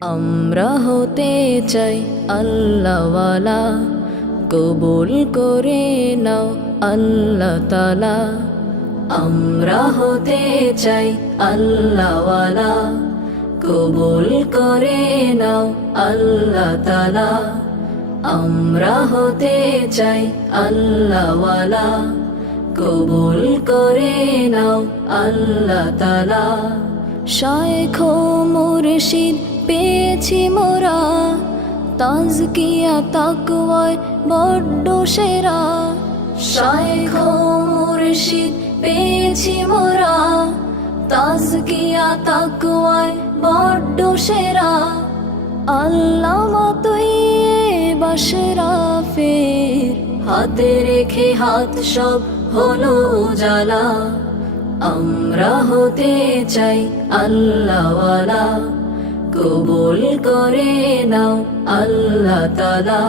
আমরা হতে চাই আল্লাহওয়ালা, কবুল করে নাও আল্লাহ তাআলা। আমরা হতে চাই আল্লাহওয়ালা, কবুল করে নাও আল্লাহ তাআলা। আমরা হতে চাই আল্লাহওয়ালা, কবুল করে নাও আল্লাহ তাআলা। শায়েখ ও মুর্শিদ পেয়েছি মোরা, তাজকিয়া তাকওয়ায় বড্ড সেরা। শায়েখ ও মুর্শিদ পেয়েছি মোরা, তাজকিয়া তাকওয়ায় বড্ড সেরা। আল্লামা তৈয়ব আশরাফের হাতে রেখে হাত সব হলো উজালা। আমরা হতে চাই আল্লাহওয়ালা, কবুল করে নাও আল্লাহ তাআলা।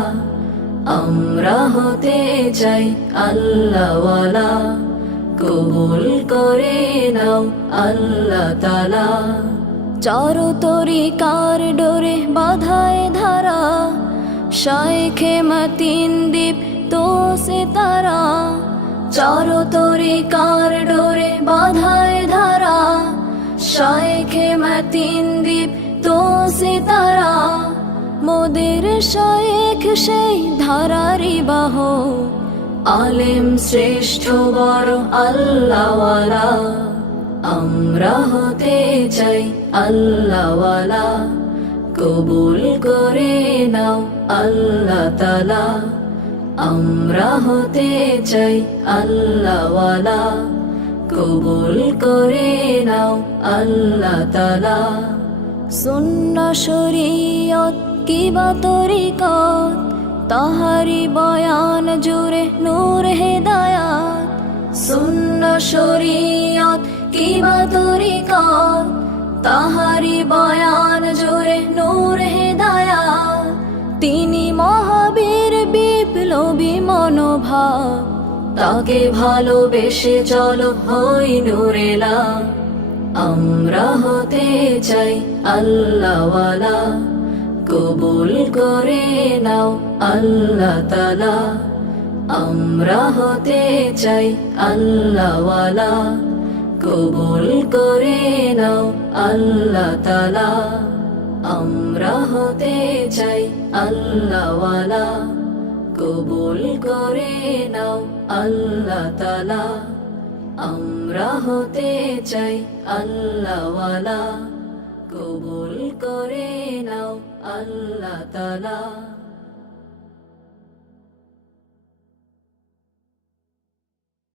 আমরা হতে চাই আল্লাহওয়ালা, কবুল করে নাও আল্লাহ তাআলা। চার তরিকার ডোরে বাঁধায় ধারা, শায়েখে মতিন দ্বীপ তো সিতারা। চার তরিকার ডোরে বাঁধায় ধারা, শায়েখে মতিন দ্বীপ তো সিতারা। মোদের শায়েখ সেই ধারারি বাহ, আলেম শ্রেষ্ঠ বড় আল্লাহওয়ালা। আমরা হতে চাই আল্লাহওয়ালা, কবুল করে নাও আল্লাহ তাআলা। আমরা হতে চাই আল্লাহওয়ালা, কবুল করে নাও আল্লাহ তাআলা। সুন্নাহ শরীয়ত কিবা তরিকত, তাহারি বয়ান জুড়ে নূর হেদায়াত। সুন্নাহ শরীয়ত কিবা তরিকত, তাহারি বয়ান জুড়ে নূর হেদায়াত। তিনি মহাবীর বিপ্লবী মনোভাব, তাকে ভালোবেসে চলো হই নূরেলা। আমরা হতে চাই আল্লাহওয়ালা, কবুল করে নাও আল্লাহ তাআলা। আমরা হতে চাই আল্লাহওয়ালা, কবুল করে নাও আল্লাহ তাআলা। আমরা হতে চাই আল্লাহওয়ালা, কবুল করে নাও আল্লাহ তাআলা। আমরা হতে চাই আল্লাহওয়ালা, কবুল করে নাও আল্লাহ তাআলা।